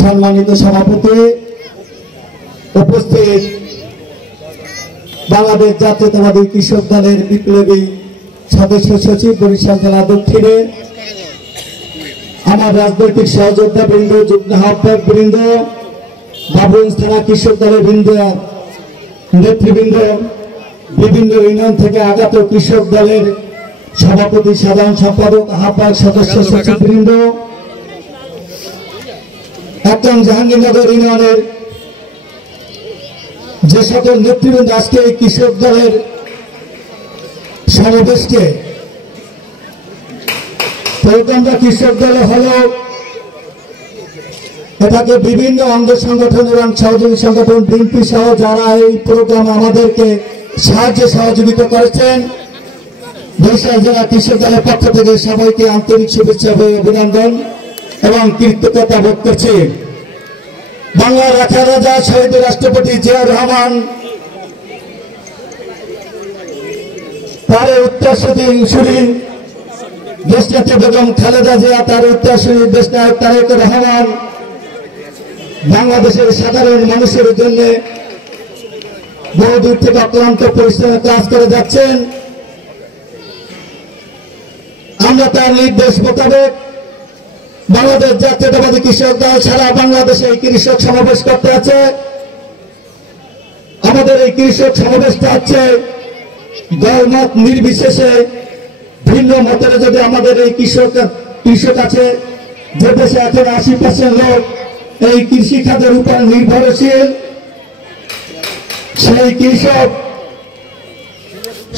সম্মানিত সভাপতি, উপস্থিত বাংলাদেশ জাতীয়তাবাদী কৃষক দলের বিপ্লবী সদস্য সচিব, বরিশাল জেলা দক্ষিণে আমার রাজনৈতিক সহযোদ্ধা বৃন্দ, যুগ্ম আহ্বায়ক বৃন্দ, বাবুগঞ্জ থানা কৃষক দলের বৃন্দ, নেতৃবৃন্দ, বিভিন্ন ইউনিয়ন থেকে আগত কৃষক দলের সভাপতি, সাধারণ সম্পাদক, আহ্বায়ক, সদস্য সচিব বৃন্দ, একজন জাহাঙ্গীরনগর ইউনিয়নের যে সকল নেতৃবৃন্দ আজকে এই কৃষক দলের সমাবেশকে পরিকল্পনা কৃষক দল হল এটাকে বিভিন্ন অঙ্গ সংগঠন এবং সহযোগী সংগঠন বিএনপি সহ যারা এই প্রোগ্রাম আমাদেরকে সহযোগিতা করেছেন, বরিশাল জেলা কৃষক দলের পক্ষ থেকে সবাইকে আন্তরিক শুভেচ্ছা ও অভিনন্দন এবং কৃতজ্ঞতা বোধ করছি। বাংলার রাখা রাজা শহীদ রাষ্ট্রপতি জিয়াউর রহমান, তার উত্তরসূরি দেশনেত্রী বেগম খালেদা জিয়া, তার উত্তরসূরি দেশনায়ক তারেক রহমান বাংলাদেশের সাধারণ মানুষের জন্য বহুদূর থেকে অক্লান্ত পরিশ্রমে কাজ করে যাচ্ছেন। আমরা তার নির্দেশ মোতাবেক বাংলাদেশ জাতীয়তাবাদী কৃষক দল সারা বাংলাদেশে এই কৃষক সমাবেশ করতে আছে। আমাদের এই কৃষক সমাবেশটা হচ্ছে দলমত নির্বিশেষে, ভিন্ন মতের যদি আমাদের এই কৃষক আছে, যে দেশে এখন 80% লোক এই কৃষি খাতের উপর নির্ভরশীল, সেই কৃষক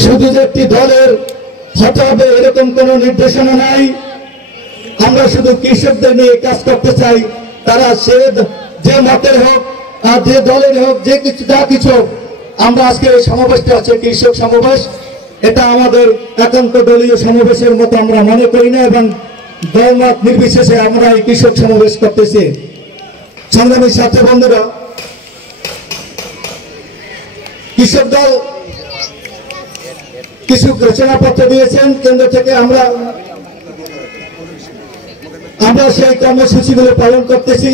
শুধু যে একটি দলের হতে হবে এরকম কোন নির্দেশনা নাই। আমরা শুধু কৃষকদের নিয়ে কাজ করতে চাই, তারা সে যে মতের হোক আর যে দলের হোক, যে কিছু যা কিছু। আমরা আজকে এই সমাবেশটা আছে কৃষক সমাবেশ, এটা আমাদের একান্ত দলীয় সমাবেশের মতো আমরা মনে করি না এবং দলমত নির্বিশেষে আমরা এই কৃষক সমাবেশ করতেছি। সংগ্রামী ছাত্র বন্ধুরা, কৃষক দল কিছু ঘোষণাপত্র দিয়েছেন কেন্দ্র থেকে, আমরা সেই কর্মসূচিগুলো পালন করতেছি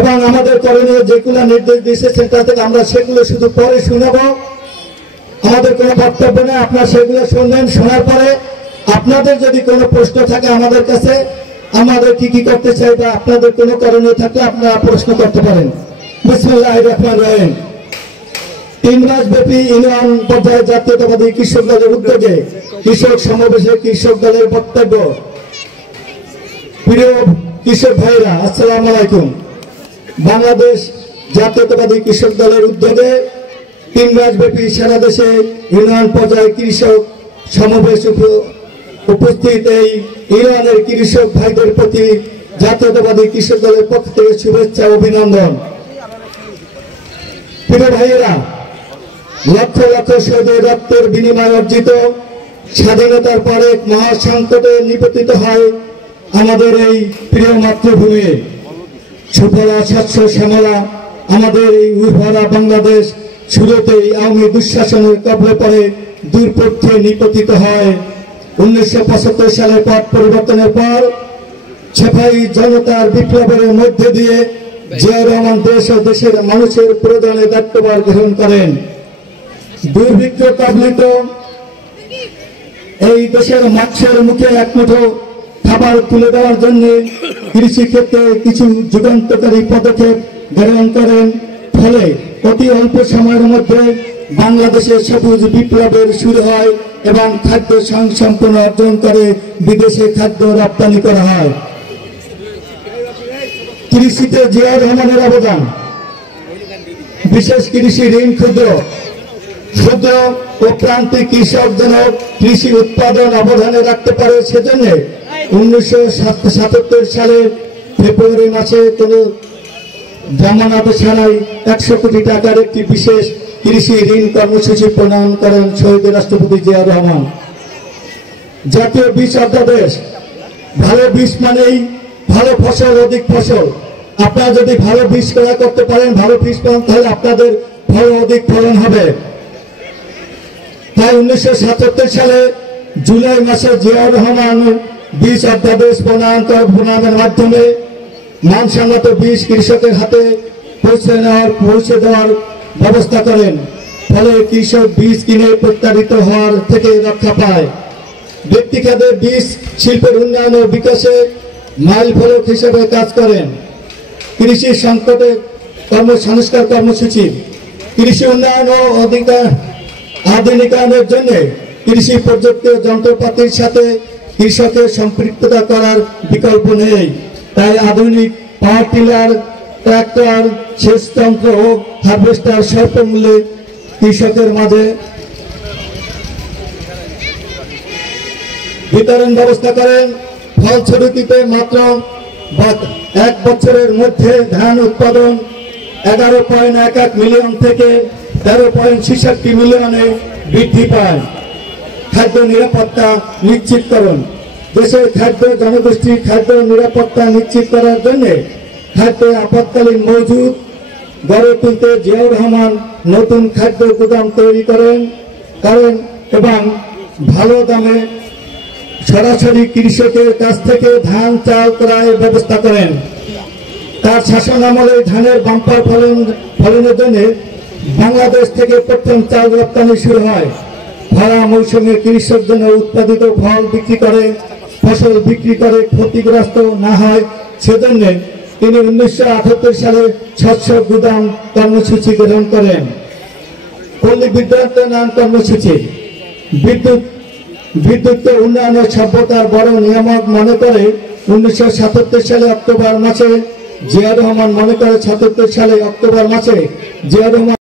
এবং আমাদের করণীয় যেগুলো নির্দেশ দিয়েছে সেটা থেকে আমরা সেগুলো শুধু পরে শুনাবো। আমাদের কোনো বক্তব্য নেই, আপনারা সেগুলো শুনবেন। শোনার পরে আপনাদের যদি কোনো প্রশ্ন থাকে আমাদের কাছে, আমাদের কি কি করতে চাই বা আপনাদের কোনো করণীয় থাকলে আপনারা প্রশ্ন করতে পারেন। বিসমিল্লাহির রহমানির রহিম। 3 মাস ব্যাপী ইউনিয়ন পর্যায়ে জাতীয়তাবাদী কৃষক দলের উদ্যোগে কৃষক সমাবেশে কৃষক দলের বক্তব্য। প্রিয় কৃষক ভাইরা, আসসালামু আলাইকুম। বাংলাদেশ জাতীয়তাবাদী কৃষক দলের উদ্যোগে 3 মাস ব্যাপী সারা দেশে ইউনিয়ন পর্যায়ে কৃষক সমাবেশ উপস্থিত এই ইউনিয়নের কৃষক ভাইদের প্রতি জাতীয়তাবাদী কৃষক দলের পক্ষ থেকে শুভেচ্ছা অভিনন্দন। প্রিয় ভাইয়েরা, লক্ষ লক্ষ শহীদের রক্তের বিনিময়ে অর্জিত স্বাধীনতার পরে এক মহা সংকটে নিপতিত হয় আমাদের এই প্রিয় মাতৃভূমি। সুফলা শস্য শ্যামলা আমাদের এই উর্বরা বাংলাদেশ শুরুতেই আওয়ামী দুঃশাসনের কবলে পড়ে দুর্ভোগে নিপতিত হয়। 1975 সালে পট পরিবর্তনের পর ছেফাই জনতার বিপ্লবের মধ্যে দিয়ে জিয়াউর রহমান দেশ ও দেশের মানুষের প্রয়োজনে দায়িত্বভার গ্রহণ করেন। দুর্ভিক্ষ কবলিত এই দেশের মানুষের মুখে এক মুঠো খাবার তুলে দেওয়ার জন্য কৃষি ক্ষেত্রে কিছু যুগান্তকারী পদক্ষেপ গ্রহণ করেন। ফলে অতি অল্প সময়ের মধ্যে বাংলাদেশে সবুজ বিপ্লবের শুরু হয় এবং খাদ্য স্বয়ংসম্পূর্ণ অর্জন করে বিদেশে খাদ্য রপ্তানি করা হয়। কৃষিতে জিয়াউর রহমানের অবদান। বিশেষ কৃষি ঋণ ক্ষুদ্র ও প্রান্তিক কৃষক যেন কৃষি উৎপাদন অবদানে রাখতে পারে, সেজন্য 1977 সালে ফেব্রুয়ারি মাসে কোন জামানত ছাড়াই 100 কোটি টাকার একটি বিশেষ কৃষি ঋণ কর্মসূচি প্রণয়ন করেন শহীদ রাষ্ট্রপতি জিয়াউর রহমান। জাতীয় বীজ অধ্যাদেশ। ভালো বীজ মানেই ভালো ফসল, অধিক ফসল। আপনারা যদি ভালো বীজ ক্রয় করতে পারেন, ভালো বীজ পান, তাহলে আপনাদের ভালো অধিক ফলন হবে। তাই 1977 সালে জুলাই মাসে জিয়াউর রহমান বীজ অধ্যাদেশ প্রণয়নের মাধ্যমে মানসম্মত বীজ কৃষকের হাতে পৌঁছে দেওয়ার ব্যবস্থা করেন, ফলে কৃষক বীজ কিনে প্রত্যারিত হওয়ার থেকে রক্ষা পায়। ব্যক্তিখাতে বীজ শিল্পের উন্নয়ন ও বিকাশে মাইল ফলক হিসেবে কাজ করেন। কৃষি সংকটে কর্মসংস্কার কর্মসূচি, কৃষি উন্নয়ন ও আধুনিকায়নের জন্য কৃষি প্রযুক্তি যন্ত্রপাতির সাথে কৃষকের সম্পৃক্ততা করার বিকল্প নেই। তাই আধুনিক পাওয়ার টিলার, ট্রাক্টর, সেচ যন্ত্র ও হারভেস্টার স্বল্প মূল্যে কৃষকের মাঝে বিতরণ ব্যবস্থা করেন। ফলশ্রুতিতে মাত্র 1 বছরের মধ্যে ধান উৎপাদন 11.11 মিলিয়ন থেকে 13.66 মিলিয়নে বৃদ্ধি পায়। খাদ্য নিরাপত্তা নিশ্চিতকরণ, দেশের খাদ্য জনগোষ্ঠীর খাদ্য নিরাপত্তা নিশ্চিত করার জন্য খাদ্যে আপৎকালীন মজুদ গড়ে তুলতে জিয়াউর রহমান নতুন খাদ্য গুদাম তৈরি করেন এবং ভালো দামে সরাসরি কৃষকের কাছ থেকে ধান চাল ক্রয়ের ব্যবস্থা করেন। তার শাসন আমলে ধানের বাম্পার ফলনের জন্য বাংলাদেশ থেকে প্রথম চাল রপ্তানি শুরু হয়। ভরা মৌসুমে কৃষক জন্য উৎপাদিত ফসল বিক্রি করে ক্ষতিগ্রস্ত না হয় সেজন্য তিনি 1978 সালে শস্য গুদাম কর্মসূচি গ্রহণ করেন। পল্লী বিদ্যুতায়ন কর্মসূচি, বিদ্যুৎ উন্নয়নের সভ্যতার বড় নিয়ামক মনে করে 1977 সালে অক্টোবর মাসে জিয়াউর রহমান